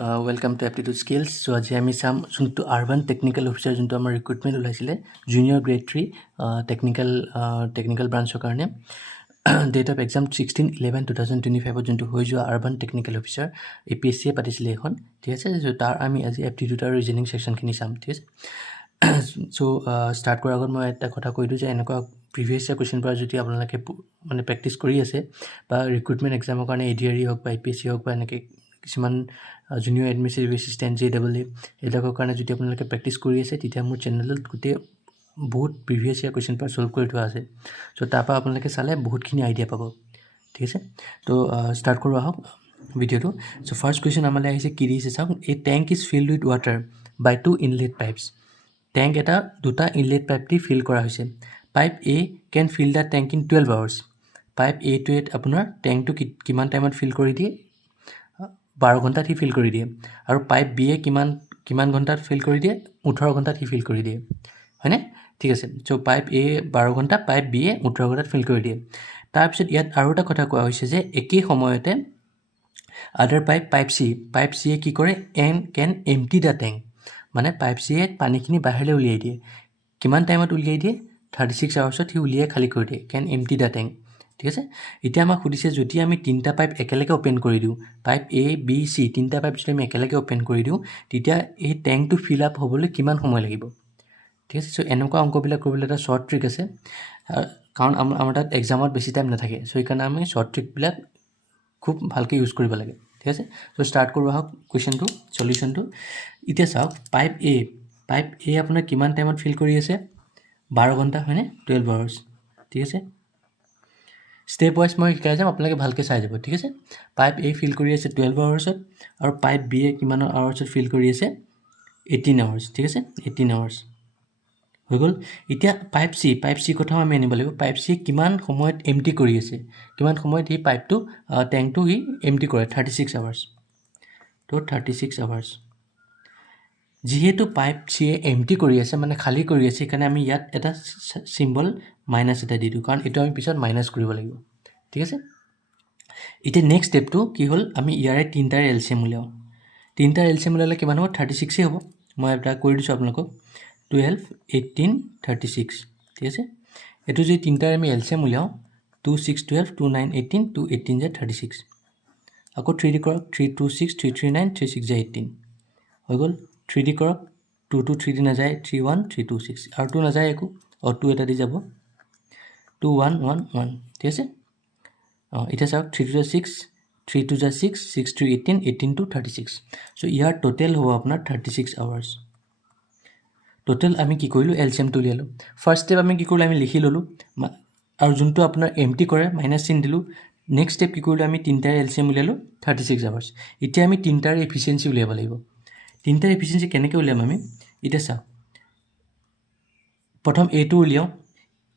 Welcome to Aptitude Skills. So আজি আমি চাম যোনটো আৰবান টেকনিকেল অফিচাৰ যোনটো আমাৰ ৰিক্ৰুটমেণ্ট ওলাইছিলে জুনিয়ৰ গ্ৰেড 3 টেকনিকেল ব্ৰাঞ্চৰ কাৰণে ডেট অফ এক্সাম 16/11/2025 যোনটো হৈ যোৱা আৰবান টেকনিকেল অফিচাৰ APSCয়ে পাতিছিলে এখন ঠিক আছে। চ' তাৰ আমি আজি এপ্টিটিউড আৰু ৰিজনিং ছেকশ্যনখিনি চাম ঠিক আছে। চ' ষ্টাৰ্ট কৰাৰ আগত মই এটা কথা কৈ দিওঁ যে এনেকুৱা প্ৰিভিয়াছ ইয়াৰ কুৱেশ্যন পৰা যদি আপোনালোকে মানে প্ৰেক্টিছ কৰি আছে বা ৰিক্ৰুটমেণ্ট এক্সামৰ কাৰণে ADRE হওক বা APSC হওক বা এনেকৈ কিছুমান জুনিয়ৰ এডমিনিষ্ট্ৰেটিভ এছিষ্টেণ্ট JEE এইবিলাকৰ কাৰণে যদি আপোনালোকে প্ৰেক্টিছ কৰি আছে তেতিয়া মোৰ চেনেলত গোটেই বহুত previous year question paper solve কৰি থোৱা আছে। চ' তাৰপৰা আপোনালোকে চালে বহুতখিনি আইডিয়া পাব ঠিক আছে। তো ষ্টাৰ্ট কৰোঁ আহক ভিডিঅ'টো। চ' ফাৰ্ষ্ট কুৱেশ্যন আমালৈ আহিছে কি দিছে চাওক, a tank is filled with water by 2 inlet pipes. Tank এটা দুটা ইনলেট পাইপ দি ফিল কৰা হৈছে। Pipe A can fill the tank in 12 hours. Pipe এটোৱে আপোনাৰ টেংকটো কিমান টাইমত ফিল কৰি দিয়ে, 12 ঘণ্টাত সি ফিল কৰি দিয়ে। আৰু পাইপ বিয়ে কিমান ঘণ্টাত ফিল কৰি দিয়ে, 18 ঘণ্টাত সি ফিল কৰি দিয়ে হয়নে। ঠিক আছে। চ' পাইপ এ 12 ঘণ্টা, পাইপ বিয়ে 18 ঘণ্টাত ফিল কৰি দিয়ে। তাৰপিছত ইয়াত আৰু এটা কথা কোৱা হৈছে যে একেই সময়তে আদাৰ পাইপ চিয়ে কি কৰে, কেন এমটি দ্য টেংক। মানে পাইপ চিয়ে পানীখিনি বাহিৰলৈ উলিয়াই দিয়ে। কিমান টাইমত উলিয়াই দিয়ে, 36 আৱাৰ্ছত সি উলিয়াই খালী কৰি দিয়ে, কেন এমটি দ্য টেংক ঠিক আছে। এতিয়া আমাক সুধিছে যদি আমি 3টা পাইপ একেলগে অ'পেন কৰি দিওঁ, পাইপ A B C 3টা পাইপ যদি আমি একেলগে অ'পেন কৰি দিওঁ তেতিয়া এই টেংকটো ফিল আপ হ'বলৈ কিমান সময় লাগিব ঠিক আছে। চ' এনেকুৱা অংকবিলাক কৰিবলৈ এটা শ্বৰ্ট ট্ৰিক আছে, কাৰণ আমাৰ তাত এক্সামত বেছি টাইম নাথাকে। চ' সেইকাৰণে আমি শ্বৰ্ট ট্ৰিকবিলাক খুব ভালকৈ ইউজ কৰিব লাগে ঠিক আছে। চ' ষ্টাৰ্ট কৰোঁ আহক কুৱেশ্যনটো চলিউশ্যনটো। এতিয়া চাওক পাইপ এ আপোনাৰ কিমান টাইমত ফিল কৰি আছে, 12 ঘণ্টা হয়নে, 12 আৱাৰ্ছ ঠিক আছে। ষ্টেপ ৱাইজ মই শিকাই যাম, আপোনালোকে ভালকৈ চাই যাব ঠিক আছে। পাইপ এ ফিল কৰি আছে 12 আৱাৰ্ছত আৰু পাইপ বি এ কিমান আৱাৰ্ছত ফিল কৰি আছে, 18 আৱাৰ্ছ ঠিক আছে, 18 আৱাৰ্ছ হৈ গ'ল। এতিয়া পাইপ চি কথাও আমি আনিব লাগিব। পাইপ চি কিমান সময়ত এমটি কৰি আছে, কিমান সময়ত সি টেংকটো সি এমটি কৰে, 36 আৱাৰ্ছ। তো 36 আৱাৰ্ছ যিহেতু পাইপ চিয়ে এমটি কৰি আছে মানে খালী কৰি আছে, সেইকাৰণে আমি ইয়াত এটা চিম্বল মাইনাছ এটা দি দিওঁ, কাৰণ এইটো আমি পিছত মাইনাছ কৰিব লাগিব ঠিক আছে। এতিয়া নেক্সট ষ্টেপটো কি হ'ল, আমি ইয়াৰে 3টাৰ LCM উলিয়াওঁ। 3টাৰ LCM উলিয়ালে কিমান হ'ব, 36 হ'ব। মই এটা কৰি দিছোঁ আপোনালোকক, 12, 18, 36 ঠিক আছে। এইটো যদি 3টাৰ আমি LCM উলিয়াওঁ, 2, 6, 12, 2, 9, 18, 2, 18 যায় 36। আকৌ 3D কৰক, 3, 2, 6, 3, 3, 9, 3, 6 যায় 18 হৈ গ'ল। 3D কৰক, 2, 2, 3D নাযায়, 3, 1, 3, 2, 6 আৰু 2 নাযায় একো, 2 এটা দি যাব, 2, 1, 1, 1 ঠিক আছে। এতিয়া চাওক 3, 2, 6, 3, 2, 6, 6, 3, 18, 18 to 36। চ' ইয়াৰ টোটেল হ'ব আপোনাৰ 36 আৱাৰ্ছ। টোটেল আমি কি কৰিলোঁ, LCMটো উলিয়ালোঁ। ফাৰ্ষ্ট ষ্টেপ আমি কি কৰিলোঁ, আমি লিখি ল'লোঁ আৰু যোনটো আপোনাৰ এমটি কৰে মাইনাছ চিন দিলোঁ। নেক্সট ষ্টেপ কি কৰিলোঁ, আমি 3টাৰ LCM উলিয়ালোঁ 36 আৱাৰ্ছ। এতিয়া আমি 3টাৰ এফিচিয়েঞ্চি উলিয়াব লাগিব। 3টাৰ এফিচিয়েঞ্চি কেনেকৈ উলিয়াম আমি, এতিয়া চাওক প্ৰথম এইটো উলিয়াওঁ।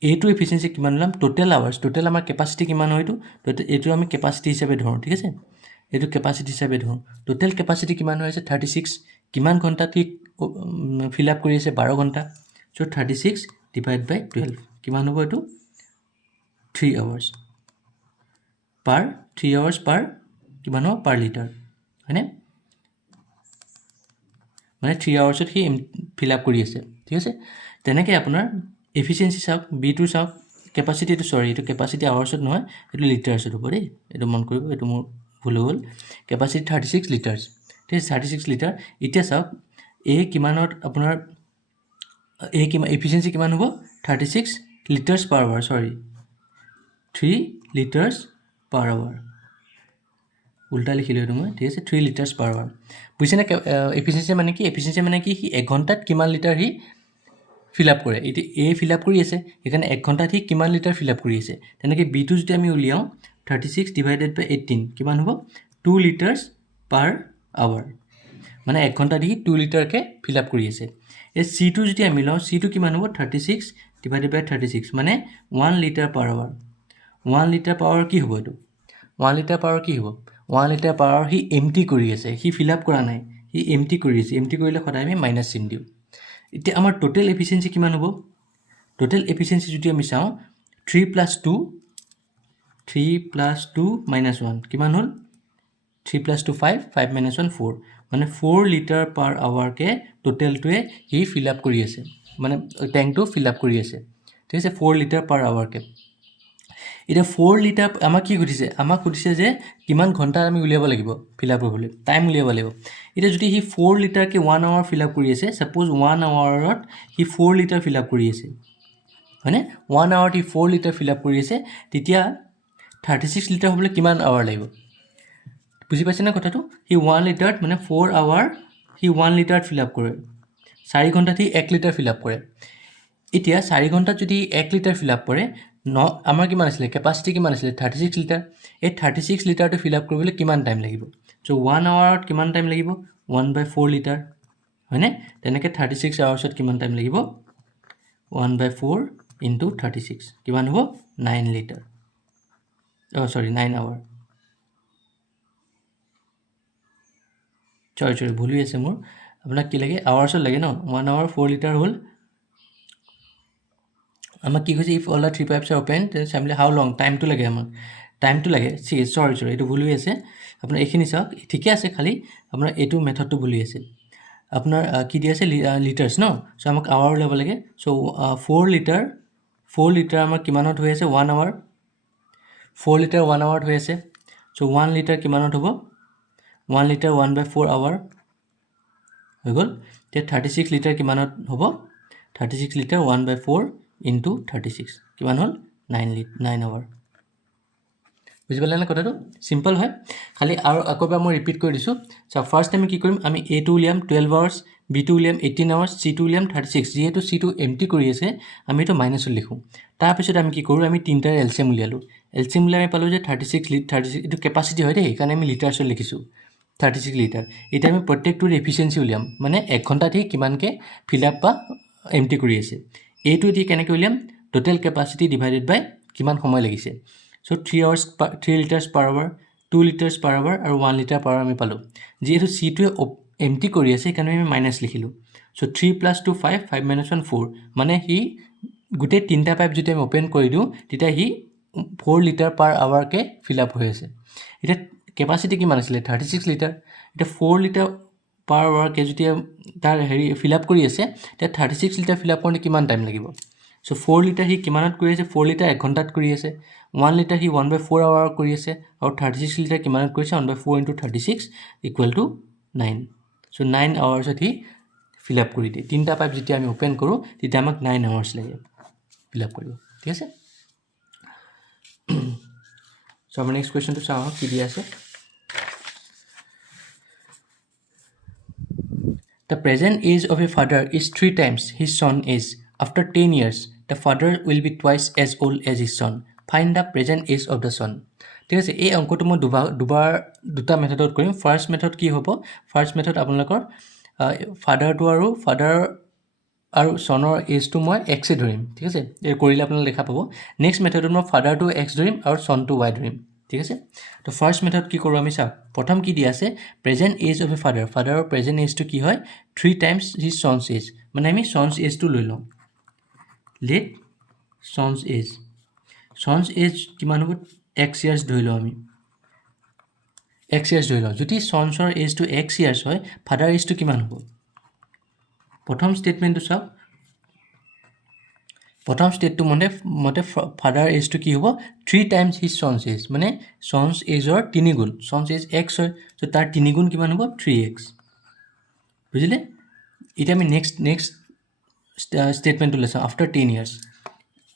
এইটো এফিচিয়েঞ্চি কিমান উলিয়াম, টোটেল আৱাৰ্ছ, টোটেল আমাৰ কেপাচিটি কিমান হয় এইটো আমি কেপাচিটি হিচাপে ধৰোঁ ঠিক আছে। এইটো কেপাচিটি হিচাপে ধৰোঁ। টোটেল কেপাচিটি কিমান হৈ আছে, 36। কিমান ঘণ্টাত সি ফিল আপ কৰি আছে, 12 ঘণ্টা। চ' 36 ডিভাইড বাই 12 কিমান হ'ব, এইটো 3 আৱাৰ্ছ পাৰ কিমান হ'ব, পাৰ লিটাৰ হয়নে। মানে 3 আৱাৰ্ছত সি ফিল আপ কৰি আছে ঠিক আছে। তেনেকৈ আপোনাৰ এফিচিয়েঞ্চি চাওক, বিটো চাওক, কেপাচিটিটো এইটো কেপাচিটি আৱাৰ্ছত নহয়, এইটো লিটাৰ্ছত হ'ব দেই, এইটো মন কৰিব, এইটো মোৰ ভুল হৈ গ'ল। কেপাচিটি 36 লিটাৰ্ছ ঠিক আছে, 36 লিটাৰ। এতিয়া চাওক কিমানত আপোনাৰ এফিচিয়েঞ্চি কিমান হ'ব, 36 litres per hour, 3 litres per hour, উল্টা লিখিলোঁ এইটো মই ঠিক আছে, 3 লিটাৰ্ছ পাৰ আৱাৰ বুজিছেনে। এফিচিয়েঞ্চি মানে কি, এফিচিয়েঞ্চি মানে কি, সি 1 ঘণ্টাত কিমান লিটাৰ সি ফিল আপ কৰে। এতিয়া ফিল আপ কৰি আছে, সেইকাৰণে 1 ঘণ্টাত সি কিমান লিটাৰ ফিল আপ কৰি আছে। তেনেকৈ বিটো যদি আমি উলিয়াওঁ, 36 ডিভাইডেড বাই 18 কিমান হ'ব, 2 লিটাৰ্ছ পাৰ আৱাৰ, মানে 1 ঘণ্টাত সি 2 লিটাৰকৈ ফিল আপ কৰি আছে। এই চিটো যদি আমি লওঁ, চিটো কিমান হ'ব, 36 ডিভাইডেড বাই 36 মানে 1 litre per hour. 1 litre per hour কি হ'ব, এইটো 1 লিটাৰ পাৰ আৱাৰ কি হ'ব, 1 লিটাৰ পাৰ আৱাৰ সি এমটি কৰি আছে, সি ফিল আপ কৰা নাই, সি এমটি কৰি আছে। এমটি কৰিলে সদায় আমি মাইনাছ চিন দিওঁ। এতিয়া আমাৰ টোটেল এফিচিয়েঞ্চি কিমান হ'ব, টোটেল এফিচিয়েঞ্চি যদি আমি চাওঁ, 3 + 2 - 1 কিমান হ'ল, 3 + 2 5 5 - 1 4 মানে 4 লিটাৰ পাৰ আৱাৰকে টোটেলটোৱে সি ফিল আপ কৰি আছে মানে টেংকটো ফিল আপ কৰি আছে ঠিক আছে 4 লিটাৰ পাৰ আৱাৰকে এতিয়া 4 লিটাৰ আমাক কি সুধিছে আমাক সুধিছে যে কিমান ঘণ্টা আমি উলিয়াব লাগিব ফিল আপ কৰিবলৈ টাইম উলিয়াব লাগিব এতিয়া যদি সি 4 লিটাৰকে 1 আৱাৰ ফিল আপ কৰি আছে সাপোজ 1 আৱাৰত সি 4 লিটাৰ ফিল আপ কৰি আছে হয়নে 1 আৱাৰত সি 4 লিটাৰ ফিল আপ কৰি আছে তেতিয়া 36 লিটাৰ হ'বলৈ কিমান আৱাৰ লাগিব বুজি পাইছেনে কথাটো সি 1 লিটাৰত মানে 4 আৱাৰ সি 1 লিটাৰত ফিল আপ কৰে 4 ঘণ্টাত সি 1 লিটাৰ ফিল আপ কৰে এতিয়া 4 ঘণ্টাত যদি 1 লিটাৰ ফিল আপ কৰে আমাৰ কিমান আছিলে কেপাচিটি কিমান আছিলে 36 লিটাৰ এই 36 লিটাৰটো ফিল আপ কৰিবলৈ কিমান টাইম লাগিব চ' 1 আৱাৰত কিমান টাইম লাগিব 1/4 লিটাৰ হয়নে তেনেকৈ 36 আৱাৰ্ছত কিমান টাইম লাগিব 1/4 ইনটু 36 কিমান হ'ব 9 লিটাৰ সৰি 9 আৱাৰ সৰি ভুল হৈ আছে মোৰ আপোনাক কি লাগে আৱাৰ্ছত লাগে ন 1 আৱাৰ 4 লিটাৰ হ'ল আমাক কি কৈছে if all the 3 pipes R open তেনে চাইমলি হাউ লং টাইমটো লাগে আমাক টাইমটো লাগে সৰি এইটো ভুল হৈ আছে আপোনাৰ এইখিনি চাওক ঠিকে আছে খালি আপোনাৰ এইটো মেথডটো ভুল হৈ আছে আপোনাৰ কি দি আছে লিটাৰ্ছ ন চ' আমাক আৱাৰ উলিয়াব লাগে চ' 4 লিটাৰ আমাৰ কিমানত হৈ আছে 1 আৱাৰ 4 লিটাৰ 1 আৱাৰত হৈ আছে চ' 1 লিটাৰ কিমানত হ'ব 1 লিটাৰ 1/4 আৱাৰ হৈ গ'ল এতিয়া 36 লিটাৰ কিমানত হ'ব 36 লিটাৰ 1/4 ইনটু 36 কিমান হ'ল 9 আৱাৰ বুজি পালে নে কথাটো চিম্পল হয় খালি আৰু আকৌবাৰ মই ৰিপিট কৰি দিছোঁ চ' ফাৰ্ষ্ট আমি কি কৰিম আমি এটো উলিয়াম 12 আৱাৰ্ছ বিটো উলিয়াম 18 আৱাৰ্ছ চিটো উলিয়াম 36 যিহেতু চিটো এমটি কৰি আছে আমি এইটো মাইনাছত লিখোঁ তাৰপিছত আমি কি কৰোঁ আমি তিনিটাৰ এলচিএম উলিয়ালোঁ এলচিএম উলিয়াই আমি পালোঁ যে 36 এইটো কেপাচিটি হয় দেই সেইকাৰণে আমি লিটাৰ্ছত লিখিছোঁ 36 লিটাৰ এতিয়া আমি প্ৰত্যেকটোৰ এফিচিয়েঞ্চি উলিয়াম মানে 1 ঘণ্টাত সি কিমানকৈ ফিল আপ বা এমটি কৰি আছে এইটো এতিয়া কেনেকৈ উলিয়াম টোটেল কেপাচিটি ডিভাইডেড বাই কিমান সময় লাগিছে so' 3 litres per hour 2 litres per hour আৰু 1 লিটাৰ পাৰ আৱাৰ আমি পালোঁ যিহেতু চিটোৱে এমটি কৰি আছে সেইকাৰণে আমি মাইনাছ লিখিলোঁ চ' 3 + 2 5 5 - 1 4 মানে সি গোটেই তিনিটা পাইপ যদি আমি অ'পেন কৰি দিওঁ তেতিয়া সি 4 লিটাৰ পাৰ আৱাৰকৈ ফিল আপ হৈ আছে এতিয়া কেপাচিটি কিমান আছিলে 36 লিটাৰ এতিয়া 4 লিটাৰ পাৰ আৱাৰকৈ যেতিয়া তাৰ ফিল আপ কৰি আছে তেতিয়া 36 লিটাৰ ফিল আপ কৰোঁতে কিমান টাইম লাগিব চ' 4 লিটাৰ সি কিমানত কৰি আছে 4 লিটাৰ 1 ঘণ্টাত কৰি আছে 1 লিটাৰ সি 1/4 আৱাৰ কৰি আছে আৰু 36 লিটাৰ কিমানত কৰিছে 1/4 ইনটু 36 ইকুৱেল টু 9 চ' 9 আৱাৰ্ছত সি ফিল আপ কৰি দিয়ে তিনিটা পাইপ যেতিয়া আমি অ'পেন কৰোঁ তেতিয়া আমাক 9 আৱাৰ্ছ লাগে ফিল আপ কৰিব ঠিক আছে চ' আমাৰ নেক্সট কুৱেশ্যনটো চাওঁ কি দিয়া আছে The present age of a father is 3 times his son age. After 10 years, the father will be twice as old as his son. Find the present age of the son. ঠিক আছে এই অংকটো মই দুটা মেথডত কৰিম ফাৰ্ষ্ট মেথড কি হ'ব ফাৰ্ষ্ট মেথড আপোনালোকৰ ফাদাৰটো আৰু চনৰ এজটো মই এক্সে ধৰিম ঠিক আছে এই কৰিলে আপোনালোকে দেখা পাব নেক্সট মেথডত মই ফাদাৰটো এক্স ধৰিম আৰু চনটো ৱাই ধৰিম ঠিক আছে তো ফাৰ্ষ্ট মেথড কি কৰোঁ আমি চাওক প্ৰথম কি দিয়া আছে প্ৰেজেণ্ট এজ অফ এ ফাদাৰৰ প্ৰেজেণ্ট এজটো কি হয় 3 টাইমছ হিজ চনছ এজ মানে আমি চনছ এজটো লৈ লওঁ লেট চনছ এজ কিমান হ'ব এক্স ইয়াৰ্ছ ধৰি লওঁ আমি এক্স ইয়াৰ্ছ ধৰি লওঁ যদি চনছৰ এজটো এক্স ইয়াৰ্ছ হয় ফাদাৰ এজটো কিমান হ'ব প্ৰথম ষ্টেটমেণ্টটো চাওক প্ৰথম ষ্টেটটো মতে ফাদাৰ এজটো কি হ'ব 3 টাইমছ হিজ চনছ এজ মানে চনছ এজৰ 3 গুণ চনছ এজ এক্স হয় চ' তাৰ 3 গুণ কিমান হ'ব 3x বুজিলে এতিয়া আমি নেক্সট ষ্টেটমেণ্টটো লৈ চাওঁ আফটাৰ 10 ইয়াৰ্ছ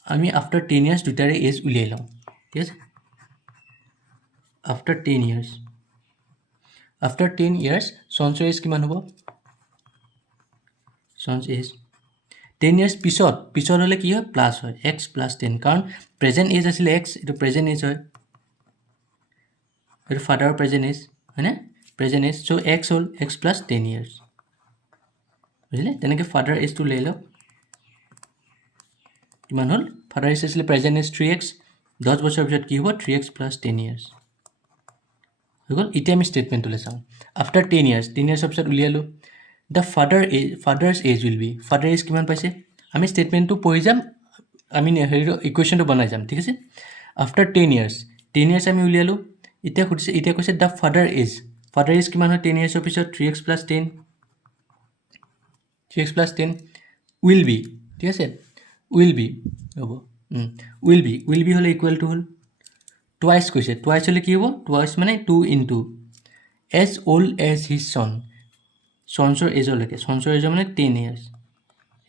আমি আফটাৰ 10 ইয়াৰ্ছ দুটাৰে এজ উলিয়াই লওঁ ঠিক আছে আফটাৰ 10 ইয়াৰ্ছ চনছৰ এজ কিমান হ'ব চনছ এজ 10 ইয়াৰ্ছ পিছত হ'লে কি হয় প্লাছ হয় এক্স প্লাছ 10 কাৰণ প্ৰেজেণ্ট এজ আছিলে এক্স এইটো প্ৰেজেণ্ট এজ হয় এইটো ফাদাৰৰ প্ৰেজেণ্ট এজ হয়নে প্ৰেজেণ্ট এজ চ' এক্স হ'ল এক্স প্লাছ 10 ইয়াৰ্ছ বুজিলে তেনেকৈ ফাদাৰ এজটো লৈ লওক কিমান হ'ল ফাদাৰ এজ আছিলে প্ৰেজেণ্ট এজ 3x 10 বছৰৰ পিছত কি হ'ব 3x প্লাছ 10 ইয়াৰ্ছ হৈ গ'ল এতিয়া আমি ষ্টেটমেণ্টটোলৈ চাওঁ আফটাৰ 10 ইয়াৰ্ছৰ পিছত উলিয়ালোঁ the father's age will be father age কিমান পাইছে আমি ষ্টেটমেণ্টটো পঢ়ি যাম আমি ইকুৱেশ্যনটো বনাই যাম ঠিক আছে আফটাৰ 10 ইয়াৰ্ছ আমি উলিয়ালোঁ এতিয়া সুধিছে, এতিয়া কৈছে দ্য ফাদাৰ ইজ কিমান হয় 10 ইয়াৰ্ছৰ পিছত 3x + 10 3x + 10 উইল বি, ঠিক আছে, উইল বি হ'ব, উইল বি হ'লে ইকুৱেল টু হ'ল টুৱাইচ কৈছে, টুৱাইচ হ'লে কি হ'ব, টুৱাইচ মানে 2 × as old as his son, চনছৰ এজলৈকে, চনছৰ এজৰ মানে 10 ইয়াৰ্ছ,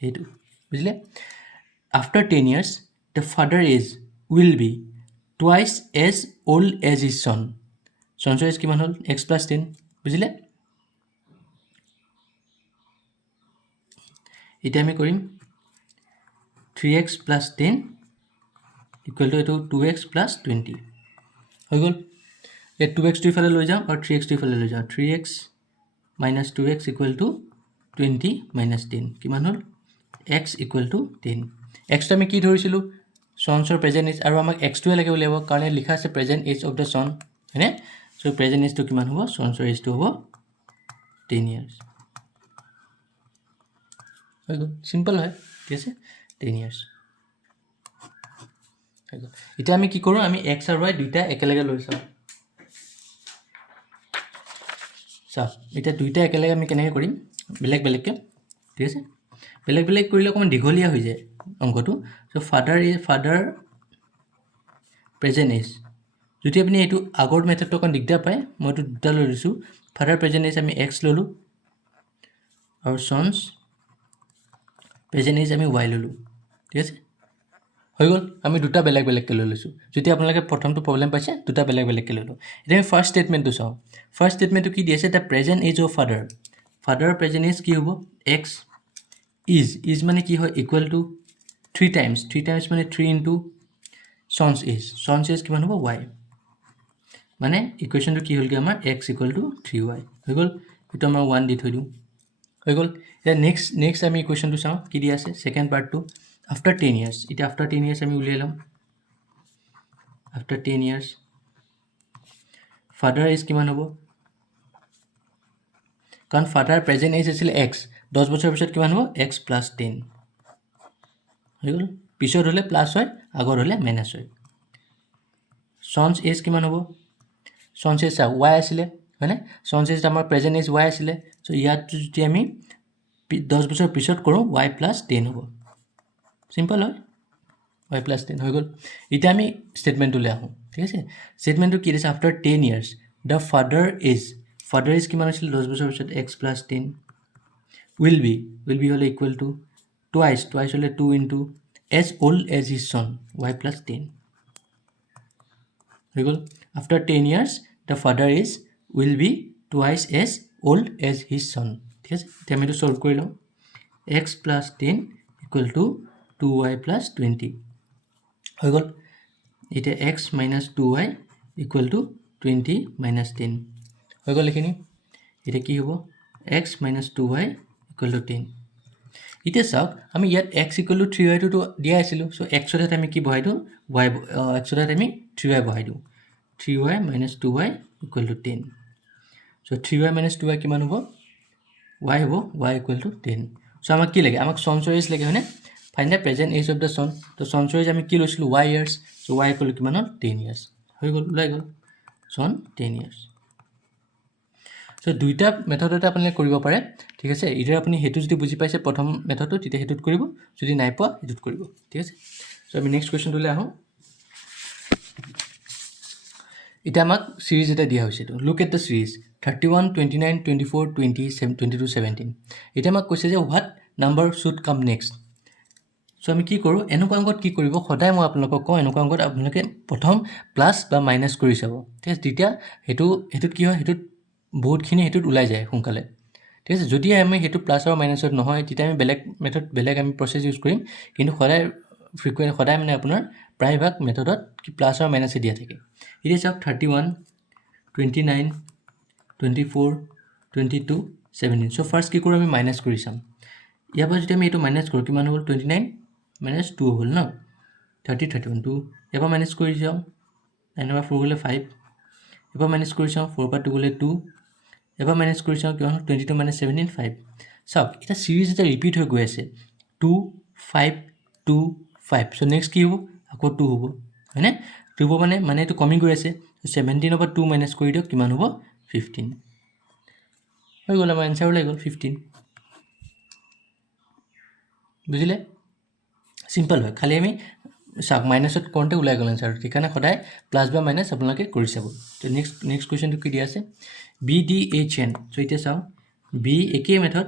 সেইটো বুজিলে। After 10 years the father is will be twice as old as his son, চনছৰ এজ কিমান হ'ল x + 10, বুজিলে। এতিয়া আমি কৰিম 3x + 10 ইকুৱেল টু এইটো 2x + 20 হৈ গ'ল। ইয়াত 2x টো ইফালে লৈ যাওঁ আৰু 3x টো ইফালে লৈ যাওঁ, 3x - 2x = 20 - 10 কিমান হ'ল x = 10। এক্সটো আমি কি ধৰিছিলোঁ, চনছৰ প্ৰেজেণ্ট এজ, আৰু আমাক এক্সটোৱে লাগে উলিয়াব কাৰণ লিখা আছে প্ৰেজেণ্ট এজ অফ দ্য চন, হয়নে। চ' প্ৰেজেণ্ট এজটো কিমান হ'ব, চনছৰ এজটো হ'ব 10 ইয়াৰ্ছ, হৈ গ'ল, চিম্পল হয়, ঠিক আছে, 10 ইয়াৰ্ছ হৈ গ'ল। এতিয়া আমি কি কৰোঁ, আমি x আৰু y দুইটা একেলগে লৈ চাওঁ। চাওক এতিয়া দুইটা একেলগে আমি কেনেকৈ কৰিম, বেলেগ বেলেগকৈ, ঠিক আছে, বেলেগ বেলেগ কৰিলে অকণমান দীঘলীয়া হৈ যায় অংকটো। চ' ফাদাৰ প্ৰেজেণ্ট এজ, যদি আপুনি এইটো আগৰ মেথডটো অকণ দিগদাৰ পায়, মই এইটো দুটা লৈ লৈছোঁ, ফাদাৰ প্ৰেজেণ্ট এজ আমি x ল'লোঁ আৰু চনছ প্ৰেজেণ্ট এজ আমি y ল'লোঁ, ঠিক আছে, হৈ গ'ল। আমি দুটা বেলেগ বেলেগকৈ লৈ লৈছোঁ। যদি আপোনালোকে প্ৰথমটো প্ৰব্লেম পাইছে, দুটা বেলেগ বেলেগকৈ ল'লোঁ। এতিয়া আমি ফাৰ্ষ্ট ষ্টেটমেণ্টটো চাওঁ। ফাৰ্ষ্ট ষ্টেটমেণ্টটো কি দি আছে, the present age of father present age কি হ'ব, এক্স ইজ মানে কি হয়, ইকুৱেল টু 3 টাইমছ মানে 3 × চনছ এজ কিমান হ'ব y, মানে ইকুৱেশ্যনটো কি হ'লগৈ আমাৰ x = 3y হৈ গ'ল। এইটো আমাৰ 1 দি থৈ দিওঁ, হৈ গ'ল। এতিয়া নেক্সট আমি ইকুৱেশ্যনটো চাওঁ, কি দি আছে ছেকেণ্ড পাৰ্টটো, আফটাৰ 10 ইয়াৰ্ছ। এতিয়া আফটাৰ 10 ইয়াৰ্ছ আমি উলিয়াই ল'ম, আফটাৰ 10 ইয়াৰ্ছ ফাদাৰ এজ কিমান হ'ব, কাৰণ ফাদাৰ প্ৰেজেণ্ট এজ আছিলে x, 10 বছৰৰ পিছত কিমান হ'ব x + 10 হৈ গ'ল। পিছত হ'লে প্লাছ হয়, আগত হ'লে মাইনাছ হয়। চনছ এজ কিমান হ'ব, চনছ এজ চাওক y আছিলে, হয়নে, চনছ এজ আমাৰ প্ৰেজেণ্ট এজ y আছিলে, চ' ইয়াত যদি আমি 10 বছৰ পিছত কৰোঁ y + 10 হ'ব, চিম্পল হয়, y + 10 হৈ গ'ল। এতিয়া আমি ষ্টেটমেণ্টটোলৈ আহোঁ, ঠিক আছে। ষ্টেটমেণ্টটো কি দিছে, after 10 years the father age কিমান হৈছিল 10 বছৰৰ পিছত x + 10 উইল বি হ'লে ইকুৱেল টু টুৱাইচ হ'লে 2 × as old as his son y + 10 হৈ গ'ল। After 10 years the father will be twice as old as his son, ঠিক আছে। এতিয়া আমি এইটো চল্ভ কৰি লওঁ, x + 10 = 2y + 20 হৈ গ'ল। এতিয়া x - 2y = 20 - 10 হৈ গ'ল এইখিনি। এতিয়া কি হ'ব, x - 2y = 10। এতিয়া চাওক আমি ইয়াত x = 3y টো দিয়াই আছিলোঁ, চ' xৰ ঠাইত আমি কি বহাই দিওঁ, xৰ ঠাইত আমি 3y বহাই দিওঁ, 3y - 2y = 10। চ' 3y - 2y কিমান হ'ব, y হ'ব, y = 10। চ' আমাক কি লাগে, আমাক চনছৰ এজ লাগে, হয়নে, find the present age of the son. তো চনছৰ এজ আমি কি লৈছিলোঁ y ইয়াৰ্ছ, চ' y = কিমান হ'ল 10 ইয়াৰ্ছ হৈ গ'ল, ওলাই গ'ল চন 10 ইয়াৰ্ছ। চ' দুইটা মেথডতে আপোনালোকে কৰিব পাৰে, ঠিক আছে। এতিয়া আপুনি সেইটো যদি বুজি পাইছে প্ৰথম মেথডটো, তেতিয়া সেইটোত কৰিব, যদি নাই পোৱা সেইটোত কৰিব, ঠিক আছে। চ' আমি নেক্সট কুৱেশ্যনটোলৈ আহোঁ। এতিয়া আমাক ছিৰিজ এটা দিয়া হৈছে, এইটো লুক এট দ্য ছিৰিজ 31, 29, 24, 20, 22, 17। এতিয়া আমাক কৈছে যে হোৱাট নাম্বাৰ শ্বুড কাম নেক্সট। চ' আমি কি কৰোঁ, এনেকুৱা অংকত কি কৰিব, সদায় মই আপোনালোকক কওঁ, এনেকুৱা অংকত আপোনালোকে প্ৰথম প্লাছ বা মাইনাছ কৰি চাব, ঠিক আছে। তেতিয়া সেইটোত কি হয়, সেইটোত বহুতখিনি সেইটোত ওলাই যায় সোনকালে, ঠিক আছে। যদি আমি সেইটো প্লাছ আৰু মাইনাছত নহয়, তেতিয়া আমি বেলেগ আমি প্ৰচেছ ইউজ কৰিম, কিন্তু সদায় মানে আপোনাৰ প্ৰায়ভাগ মেথডত কি প্লাছ আৰু মাইনাছে দিয়া থাকে। এতিয়া চাওক 31, 29, 24, 22, 17। চ' ফাৰ্ষ্ট কি কৰোঁ, আমি মাইনাছ কৰি চাম। ইয়াৰ পৰা যদি আমি এইটো মাইনাছ কৰোঁ, কিমান হ'ল 29 - 2 হ'ল ন, 30, 31, 2। ইয়াৰ পৰা মাইনাছ কৰি যাওঁ, 9 × 4 গ'লে 5। ইয়াৰ পৰা মাইনাছ কৰি চাওঁ, 4 × 2 গ'লে 2। ইয়াৰ পৰা মাইনাছ কৰি চাওঁ, কিমান হ'ল 22 - 17, 5। চাওক এতিয়া ছিৰিজ এটা ৰিপিট হৈ গৈ আছে, 2, 5, 2, 5। চ' নেক্সট কি হ'ব, আকৌ 2 হ'ব, হয়নে, 2 হ'ব মানে এইটো কমি গৈ আছে। 17 পৰা 2 মাইনাছ কৰি দিয়ক কিমান হ'ব 15 হৈ গ'ল আমাৰ এনচাৰ ওলাই গ'ল 15 বুজিলে সিম্পল হয় খালি আমি চাওক মাইনাছত কৰোঁতে ওলাই গ'ল এনচাৰ সেইকাৰণে সদায় প্লাছ বা মাইনাছ আপোনালোকে কৰি চাব তো নেক্সট কুৱেশ্যনটো কি দিয়া আছে BDHN চ' এতিয়া চাওঁ বি একেই মেথড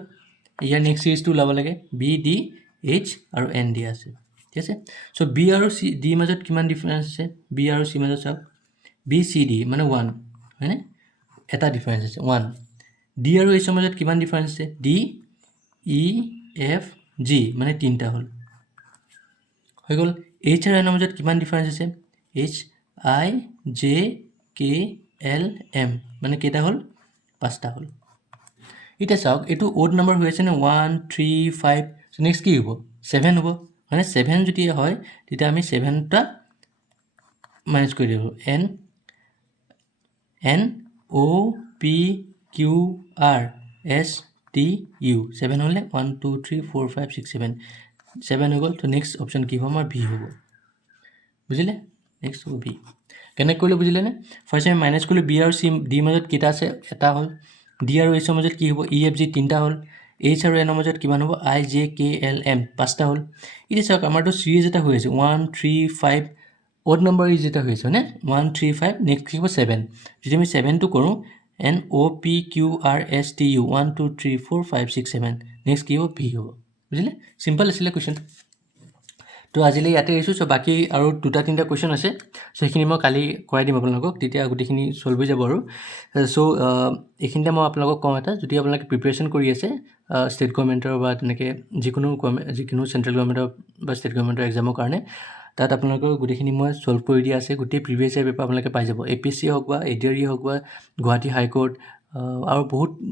ইয়াৰ নেক্সট চিৰিজটো ওলাব লাগে BDH আৰু N দিয়া আছে ঠিক আছে চ' বি আৰু চি ডিৰ মাজত কিমান ডিফাৰেঞ্চ আছে বি আৰু চি মাজত চাওক BCD মানে 1 হয়নে এটা ডিফাৰেঞ্চ আছে 1 ডি আৰু এইচৰ মাজত কিমান ডিফাৰেঞ্চ আছে DEFG মানে তিনিটা হ'ল হৈ গ'ল এইচ আৰু এনৰ মাজত কিমান ডিফাৰেঞ্চ আছে HIJKLM মানে কেইটা হ'ল 5টা হ'ল এতিয়া চাওক এইটো অড নম্বৰ হৈ আছে নে 1 3 5 নেক্সট কি হ'ব 7 হ'ব মানে 7 যদি হয় তেতিয়া আমি 7টা মাইনাছ কৰি দিব NOPQRSTU 7 হ'লে 1 2 3 4 5 6 7 7 হৈ গ'ল তো নেক্সট অপশ্যন কি হ'ব আমাৰ ভি হ'ব বুজিলে নেক্সট হ'ব ভি কেনেকৈ কৰিলে বুজিলেনে ফাৰ্ষ্ট আমি মাইনাছ কৰিলোঁ বি আৰু চি ডিৰ মাজত কেইটা আছে এটা হ'ল ডি আৰু এইচৰ মাজত কি হ'ব EFG তিনিটা হ'ল এইচ আৰু এনৰ মাজত কিমান হ'ব IJKLM 5টা হ'ল এতিয়া চাওক আমাৰতো চিৰিজ এটা হৈ আছে 1 3 5 অড নম্বৰ ইজ এটা হৈ আছে হয়নে 1 3 5 নেক্সট কি হ'ব 7 যদি আমি 7টো কৰোঁ NOPQRSTU 1 2 3 4 5 6 7 নেক্সট কি হ'ব ভি হ'ব বুজিলে চিম্পল আছিলে কুৱেশ্যনটো তো আজিলৈ ইয়াতে এৰিছোঁ চ' বাকী আৰু 2-3টা কুৱেশ্যন আছে চ' সেইখিনি মই কালি কৰাই দিম আপোনালোকক তেতিয়া গোটেইখিনি চল্ভ হৈ যাব আৰু চ' এইখিনিতে মই আপোনালোকক কওঁ এটা যদি আপোনালোকে প্ৰিপেৰেশ্যন কৰি আছে ষ্টেট গভৰ্ণমেণ্টৰ বা তেনেকৈ যিকোনো চেণ্ট্ৰেল গভৰ্ণমেণ্টৰ বা ষ্টেট গভৰ্ণমেণ্টৰ এক্সামৰ কাৰণে তাত আপোনালোকৰ গোটেইখিনি মই চল্ভ কৰি দিয়া আছে গোটেই প্ৰিভিয়াছ ইয়েৰ পেপাৰ আপোনালোকে পাই যাব APSC হওক বা ADRE হওক বা গুৱাহাটী হাইকোৰ্ট আৰু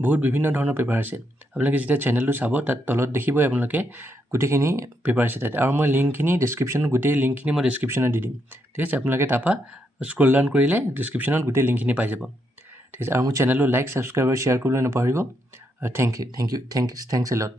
বহুত বিভিন্ন ধৰণৰ পেপাৰ আছে আপোনালোকে যেতিয়া চেনেলটো চাব তাত তলত দেখিবই আপোনালোকে গোটেইখিনি পেপাৰ আছে তাত আৰু মই লিংকখিনি ডেছক্ৰিপশ্যনত গোটেই লিংকখিনি মই ডেছক্ৰিপশ্যনত দি দিম ঠিক আছে আপোনালোকে তাৰপৰা স্ক্ৰল ডাউন কৰিলে ডেছক্ৰিপশ্যনত গোটেই লিংকখিনি পাই যাব ঠিক আছে আৰু মোৰ চেনেলটো লাইক ছাবস্ক্ৰাইব আৰু শ্বেয়াৰ কৰিবলৈ নাপাহৰিব থেংকছ এ লট